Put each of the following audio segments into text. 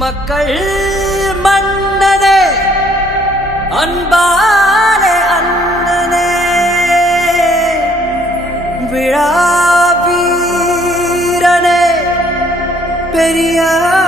மக்கள் மன்னனே அன்பாலே அண்ணனே விழா வீரனே பெரியார்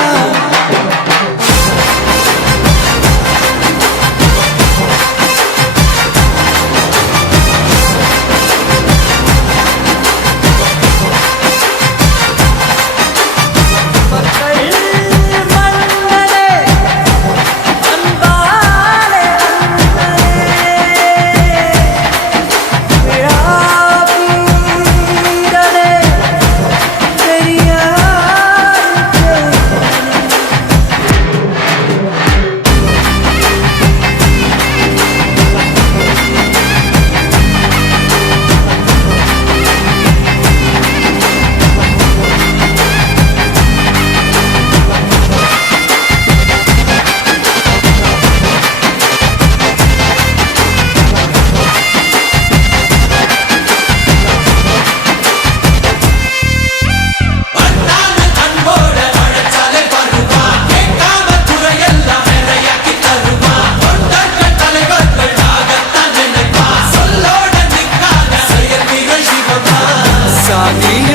Rodriguez.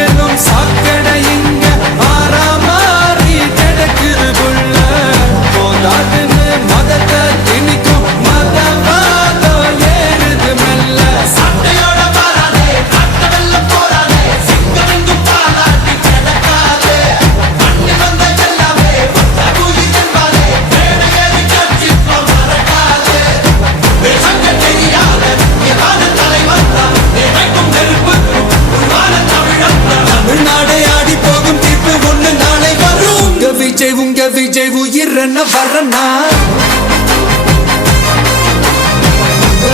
வரன வரனா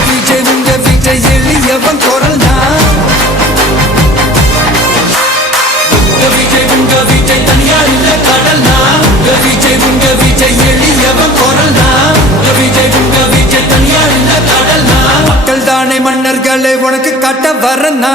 விஜய் உங்க விஜய் எளியவன் குரல்னா விஜய் உங்க விஜய் தனியா இல்ல கடல்னா? விஜய் உங்க விஜய் எளியவன் குரல்னா விஜய் உங்க விஜய் தனியா இல்ல கடல்னா? மக்கள் தானே மன்னர்களே உனக்கு கட்ட வரனா